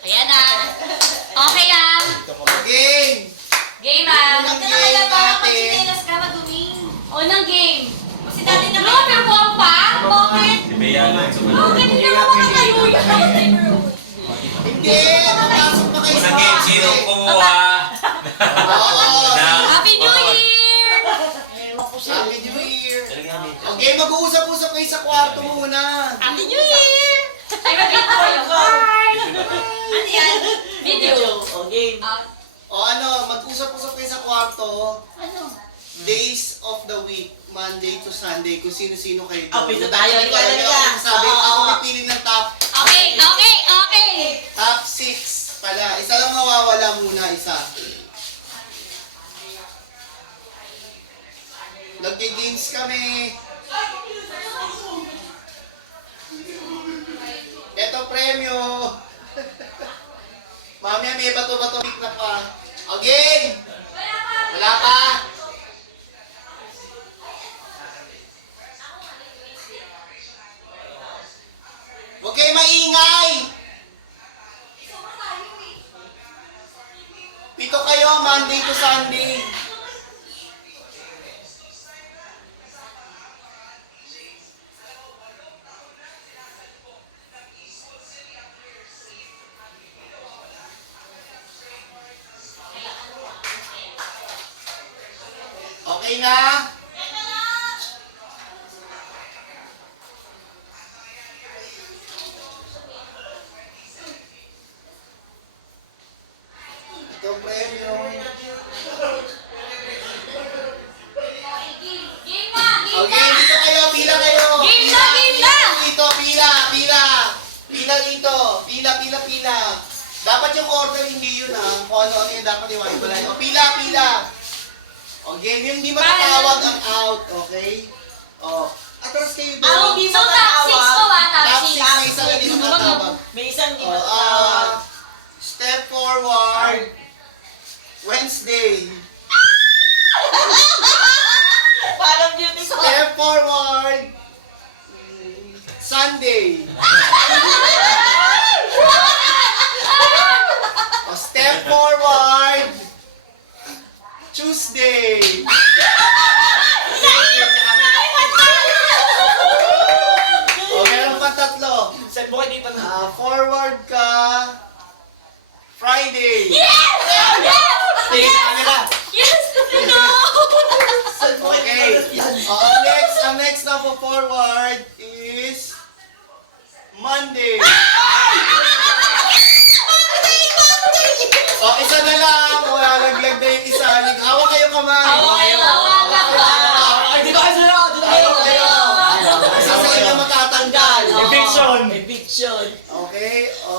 Ayan na. Okay na. Game! Game ah. Unang Huwag ka na kaya game para natin. magsinelas ka maduming. Unang game. Kasi dati na No, perform pa? Bakit? Si Bea lang sa Bakit hindi naman mga tayo yun? Hindi! Napasok pa kayo sa Unang game, sino kumuha? Oo! Happy New Year! Happy New Year! Okay, mag-uusap-usap kayo sa kwarto muna. Happy New Year! Ay, mag-video ko. Ano yan? Video. game. O ano, mag-usap-usap kayo sa kwarto. Ano? Days of the week, Monday to Sunday, kung sino-sino kayo. Pito tayo, Sabi, ako pipili ng top. Okay, okay, okay. Top 6 pala. Isa lang mawawala muna, isa. Nag-games kami. Ito premyo. Mamaya may bato-bato pick na pa. Okay! Wala pa! Huwag kayo maingay! Pito kayo, Monday to Sunday. Okay na? Ito premyo. Game na, game Okay, na. dito kayo, pila kayo. Game na, game na. Dito, pila. Pila dito. Pila. Dapat yung order hindi yun ha. Kung ano yung dapat iwalay. O, pila. O, game yung hindi matatawag ang out, okay? O, atras kayo doon. Hindi So, top 6 ko ah, top Top 6. 6 may isa na din matatawag. May isang di O, matatawag. step forward. Wednesday. Parang beauty ko. Step forward. Sunday. O, step forward. Tuesday. O, meron pa tatlo. Send mo kayo dito na. Forward ka. Friday. Yes! Yes! Tingin sa camera. Yes! No! Okay. Ang next na po forward is Monday. O, isa na lang. Wala, naglag na yung isa. Hawak kayo kamay. Hawak kayo. Ay, dito kayo sila. Dito kayo. Hawak kayo. Isa sa inyo matatanggal. Eviction. Okay? O.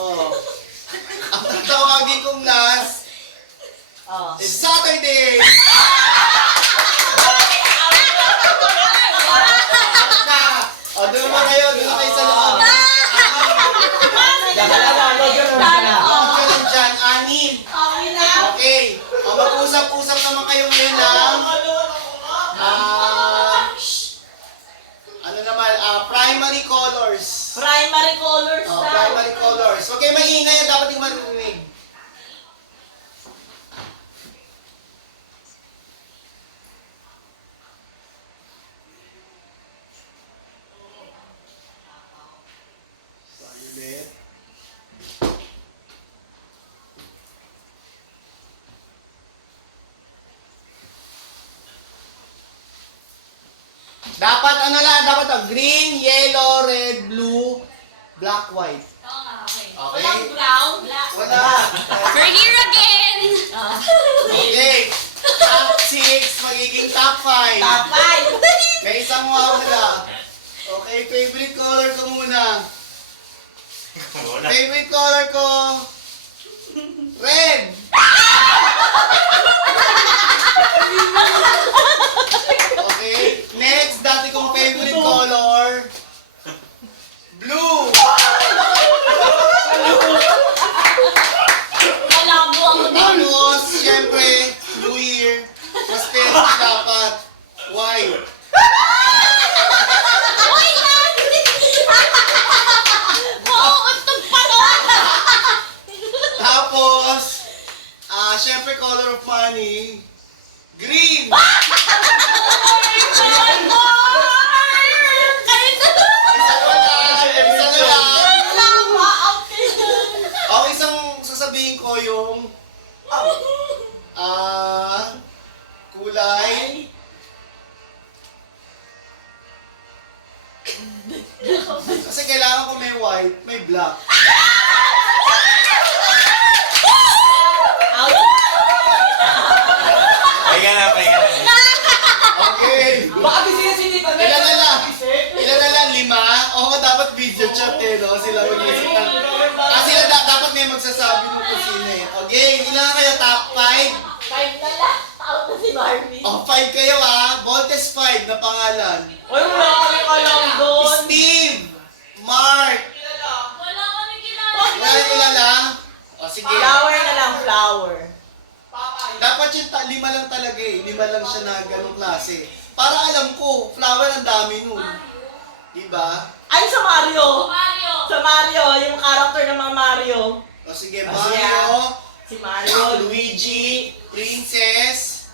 Ang tatawagin kong last is Saturday. O, doon naman kayo. Doon na kayo sa loob. Ganun dyan. Anim. Okay. O, mag-usap-usap naman kayo ngayon lang. Ano naman? Primary colors. Primary colors Oh, daw. primary colors. Huwag kayo maingay yan. Dapat yung marinig. Silent. Dapat ano lang, dapat green, yellow, red, blue, black, white. Okay? Walang brown. Wala. We're here again! Okay. Top 6, magiging top 5. Top 5. May isang mawawala. Okay, favorite color ko muna. Favorite color ko, red. Okay, next, dati kong favorite color, blue. Malabo ako din. Tapos, syempre, New Year, prosperity dapat, white. Wait lang! Oo, untog pa to! Syempre, color of money. Green! Isa na lang. Okay, isang sasabihin ko yung kulay. Kasi kailangan ko may white, may black. Pahinga na. Okay. Baka bisita-sinipan na. Ilan na lang? Ilan na lang? 5? Oo, dapat video chat eh, no? Sila mag-isip ng... sila dapat may magsasabi ng kusina eh. Okay, ilan na kayo? Top 5? 5 na lang. Out na si Barbie. Oh, 5 kayo ah. Voltes 5 na pangalan. Uy, wala kami alam doon. Steve! Mark! Wala kami kilala. Wala yung kilala? O sige. Flower na lang, flower. Dapat yung 5 lang talaga eh. 5 lang siya na ganong klase. Para alam ko, flower ang dami nun. Diba? Ay, sa Mario. Mario. Sa Mario, yung character ng mga Mario. O sige, Ah, Mario, Si Mario, Luigi, Princess,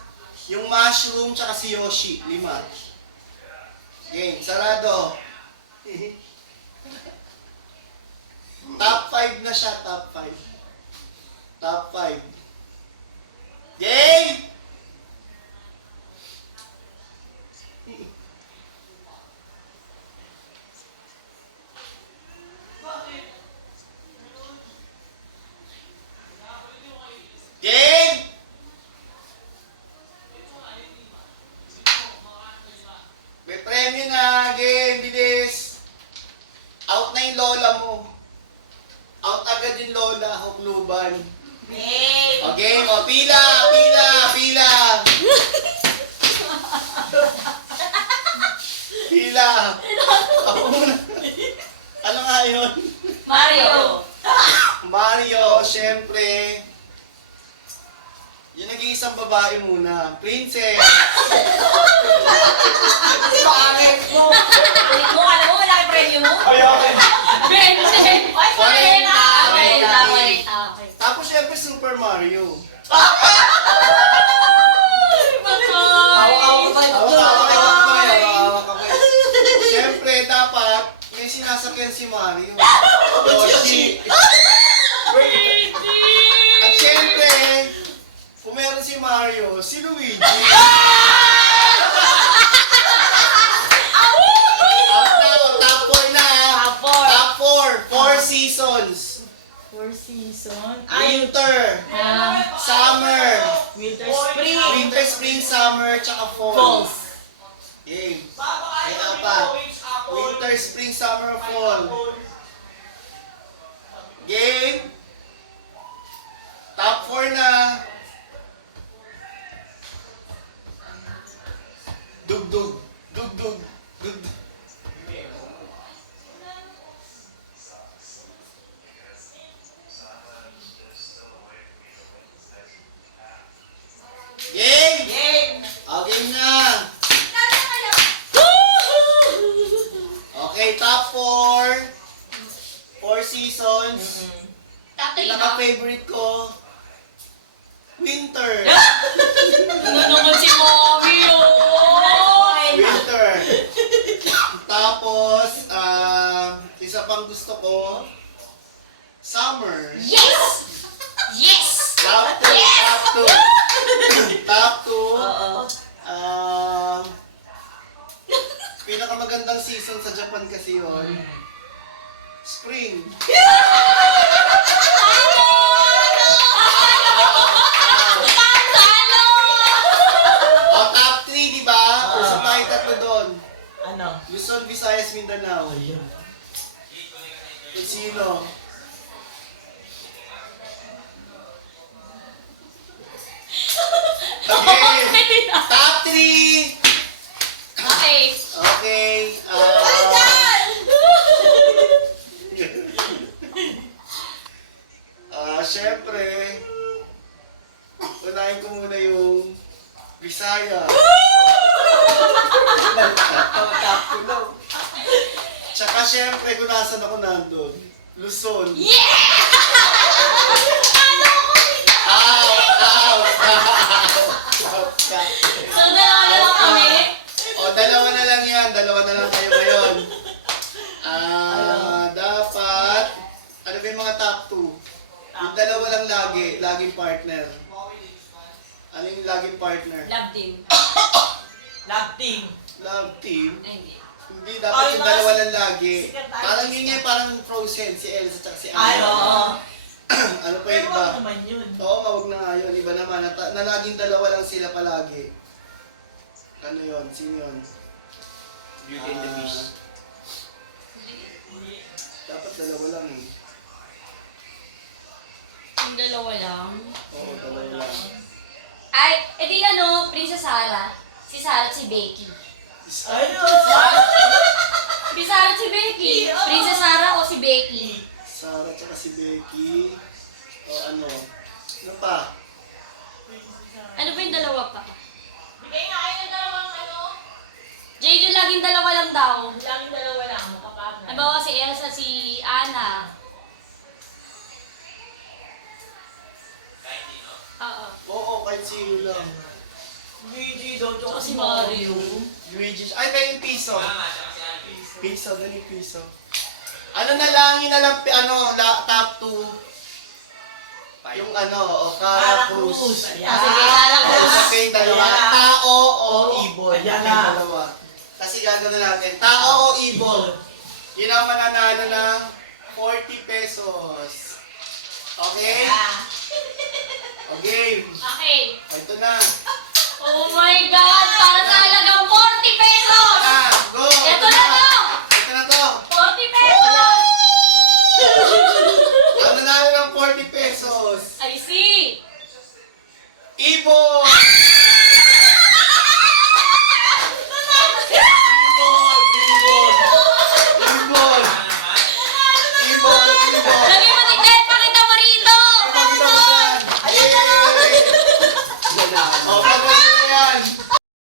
yung Mushroom, tsaka si Yoshi. 5. Game, sarado. Top 5 na siya, top 5. Top 5. Game! Game! May premyo na, game, bilis. Out na yung lola mo. Out agad yung lola, hukluban. Hey! O game, o pila, pila, pila. Pila. Ako muna. Ano nga yun? Mario. Mario, syempre. Yung nag-iisang babae muna. Princess. Pangit mo! Alam mo, wala kang premyo mo? Ayoko. Benji. Ay, Quarenta. Okay. Tapos syempre Super Mario. Syempre dapat may sinasakyan si Mario. Yoshi. At syempre, kung meron si Mario, si Luigi. Top 4 na. Top 4. 4 seasons. 4 season. Winter, summer, Winter, spring. winter, spring, summer, tsaka fall. Falls. Game. May apat. Winter, spring, summer, fall. Game. Top 4 na. Dugdug. Dugdug. Dugdug. Game! Game! Game na. Okay, top 4. 4 seasons. Pinaka-favorite ko, winter. Ano naman si Mommy, oh? Winter. Tapos, isa pang gusto ko, summer. Yes! Yes! Top 2. Top 2. Top 2. Oo. Pinakamagandang season sa Japan kasi yun. Spring. O, top 3, di ba? Usap tayo tatlo doon. Ano? Luzon, Visayas, Mindanao. Kung sino? Okay. Top 3. Okay. Okay. Syempre, unahin ko muna yung Visaya. Tsaka syempre, kung nasan ako nandun, Luzon. Yeah! Ah, top 2. Yung dalawa lang laging partner. Ano yung laging partner? Love team. Love team. Love team. Ay, hindi. Hindi, dapat yung mga dalawa lang lagi. sikat tayo. Parang yun nga, parang Frozen, si Elsa at si Ay, Anna. oo. Ano pa Pero yung iba? wag naman yun. Oo, wag na nga yun. Iba naman, na laging dalawa lang sila palagi. Ano yun? Sino yun? Beauty and the Beast. Dapat dalawa lang eh. Yung dalawa lang. Oo, dalawa lang. Ay, edi ano, Princess Sarah. Si Sarah at si Becky. Ayun! Si Sarah at si Becky. Princess Sarah o si Becky? Sarah tsaka si Becky. O ano? Ano pa? Ano ba yung dalawa pa? Bigay nga kayo ng dalawang ano. Jade, yung laging dalawa lang daw. Laging dalawa lang, makapartner. Halimbawa si Elsa, si Anna. Oo. Oo, kahit sino lang. Luigi daw, Tsaka si Mario. Luigi. Ay, kayo yung piso. Mama, tsaka si Alice. Piso, dali piso. Ano na lang, yun na lang, top 2. Yung ano, Cara Cruz. Ayan. Ah, sige, Cara Cruz. Ano kayong dalawa? Ayan. Tao o Oo, ibon? ayan Kayong na. dalawa. Kasi gagawin natin, tao o ibon? Yun ang mananalo ng 40 pesos. Okay? O game. Okay. O, ito na. Oh my God! Para sa halagang 40 pesos! Ah, go! Ito na to! Ito na to! 40 pesos! Ang nanalo ng 40 pesos. I see! Ibon!